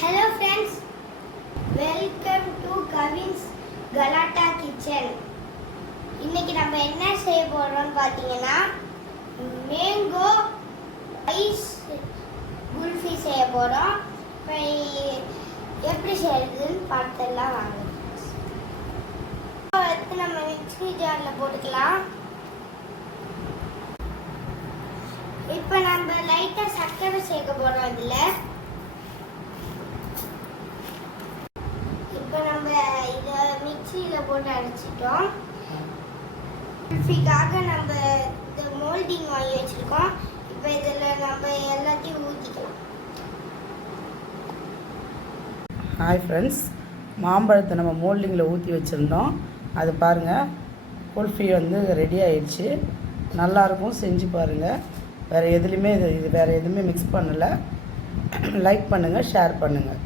Hello friends, welcome to Kavin's Galata Kitchen. இன்னைக்கு நம்ம என்ன செய்ய போறோம்னு பாத்தீங்கன்னா மேங்கோ ஐஸ் குல்ஃபி செய்ய போறோம். எப்படி செய்யறதுன்னு பார்த்தலாம் வாங்க. அடுத்து நம்ம மிக்ஸி ஜார்ல போட்டுக்கலாம். இப்போ நம்ம லைட்டா சர்க்கரை சேர்க்க போறோம் இதுல. இப்போ நம்ம இத மிக்ஸில போட்டு அரைச்சிட்டோம். குல்ஃபிக்காக நம்ம இந்த மோல்டிங் வாங்கி வச்சிருக்கோம். இப்போ இதுல நம்ம எல்லாத்தையும் ஊத்திக்கலாம். ஹாய் ஃப்ரெண்ட்ஸ், மாம்பழத்தை நம்ம மோல்டிங்கில் ஊற்றி வச்சுருந்தோம். அது பாருங்கள், குல்ஃபி வந்து ரெடி ஆயிடுச்சு. நல்லாயிருக்கும், செஞ்சு பாருங்கள். வேறு எதுலேயுமே இது வேறு எதுவுமே மிக்ஸ் பண்ணலை. லைக் பண்ணுங்கள், ஷேர் பண்ணுங்கள்.